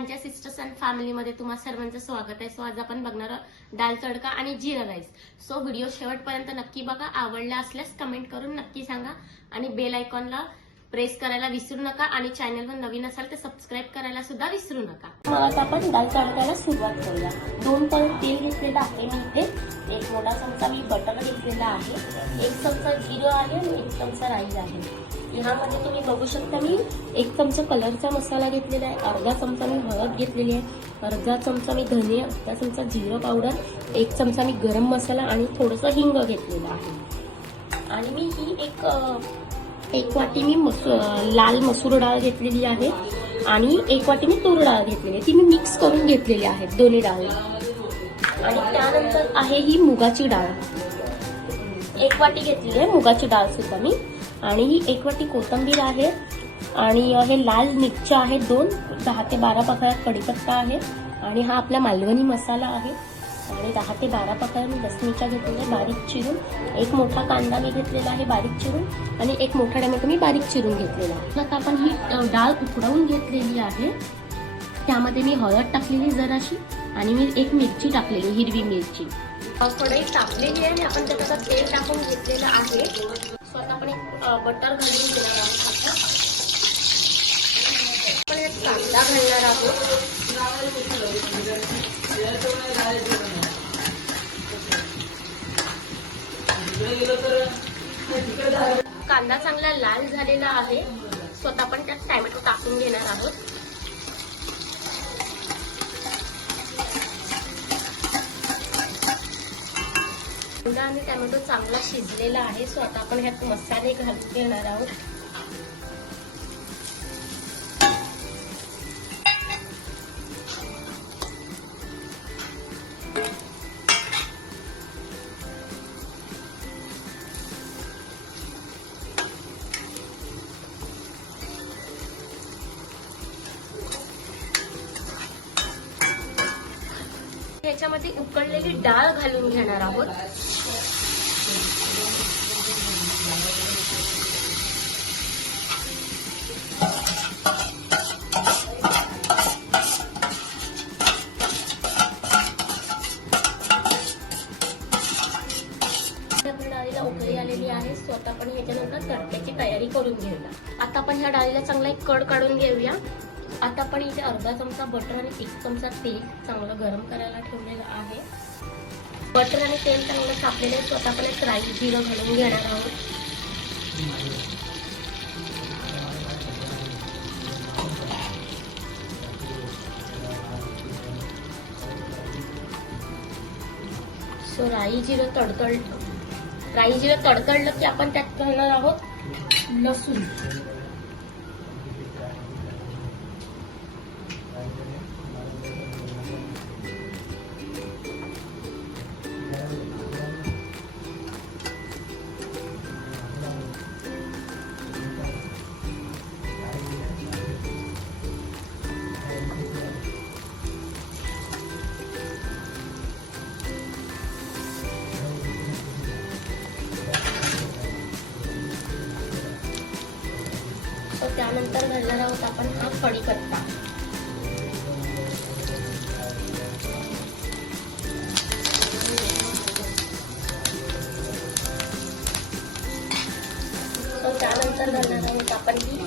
प्रांच्या sisters and फॅमिलीमध्ये तुम्हा सर्वांचं स्वागत आहे. सो आज आपण बघणार आहोत दाल तडका आणि जिरा राईस. सो व्हिडिओ शेवटपर्यंत नक्की बघा. आवडला असल्यास कमेंट करून नक्की सांगा आणि बेल आयकॉनला प्रेस करायला विसरू नका आणि चॅनलवर नवीन असाल तर सबस्क्राईब करायला सुद्धा विसरू नका. मग आता आपण दाल तडकाला सुरुवात करूया. 2 पळी तेल घेतलेलं आहे मी इथे. 1 मोठा चमचा मी बटर घेतलेला आहे. 1 चमचा जिरं आहे आणि 1 चमचा राईस आहे. ह्यामध्ये तुम्ही बघू शकता मी 1 चमचा कलरचा मसाला घेतलेला आहे. अर्धा चमचा मी हळद घेतलेली आहे. अर्धा चमचा मी धने, अर्धा चमचा जिरं पावडर, 1 चमचा मी गरम मसाला आणि थोडंसं हिंग घेतलेलं आहे. आणि मी ही एक वाटी मी लाल मसूर डाळ घेतलेली आहे आणि 1 वाटी मी तूर डाळ घेतलेली आहे. ती मी मिक्स करून घेतलेली आहे दोन्ही डाळी. आणि त्यानंतर आहे ही मुगाची डाळ. 1 वाटी घेतलेली आहे मुगाची डाळ सुद्धा मी. आणि ही 1 वाटी कोथिंबीर आहे. आणि हे लाल मिरच्या आहेत 2, 10 ते 12 पाकळ्या कढीपत्ता आहे. आणि हा आपला मालवणी मसाला आहे. आणि 10 ते 12 पाकळ्या मी लसणीच्या घेतलेल्या बारीक चिरून. 1 मोठा कांदा मी घेतलेला आहे बारीक चिरून. आणि 1 मोठा टोमॅटो मी बारीक चिरून घेतलेला आहे. आता आपण ही डाळ उकडवून घेतलेली आहे. त्यामध्ये मी हळद टाकलेली जराशी आणि मी 1 मिरची टाकलेली, हिरवी मिरची. कढई तापलेली आहे आणि आपण त्याच्यात तेल टाकून घेतलेलं आहे. सो आता आपण एक बटर घालून घेणार आहोत. आपण एक कांदा घालणार आहोत. कांदा चांगला लाल झालेला आहे. सो आता आपण त्यात टोमॅटो टाकून घेणार आहोत. कांदा आणि टोमॅटो चांगला शिजलेला आहे. सो आता आपण ह्यात मसाले घालून घेणार आहोत. याच्यामध्ये उकळलेली डाळ घालून घेणार आहोत. डाळीला उकळी आलेली आहे. सो आता आपण ह्याच्यानंतर तडक्याची तयारी करून घेऊया. आता आपण ह्या डाळीला चांगला एक कड काढून घेऊया. आता आपण इथे अर्धा चमचा बटर आणि 1 चमचा तेल चांगलं गरम करायला ठेवलेलं आहे. बटर आणि तेल चांगलं तापलेलं आहे. आता आपण एक राई जिरं घालून घेणार आहोत. सो राई जिरं तडतडलं की आपण त्यात घालणार आहोत लसूण. त्यानंतर घालणार आहोत आपण हा कढीपत्ता. त्यानंतर घालणार आहोत आपण ही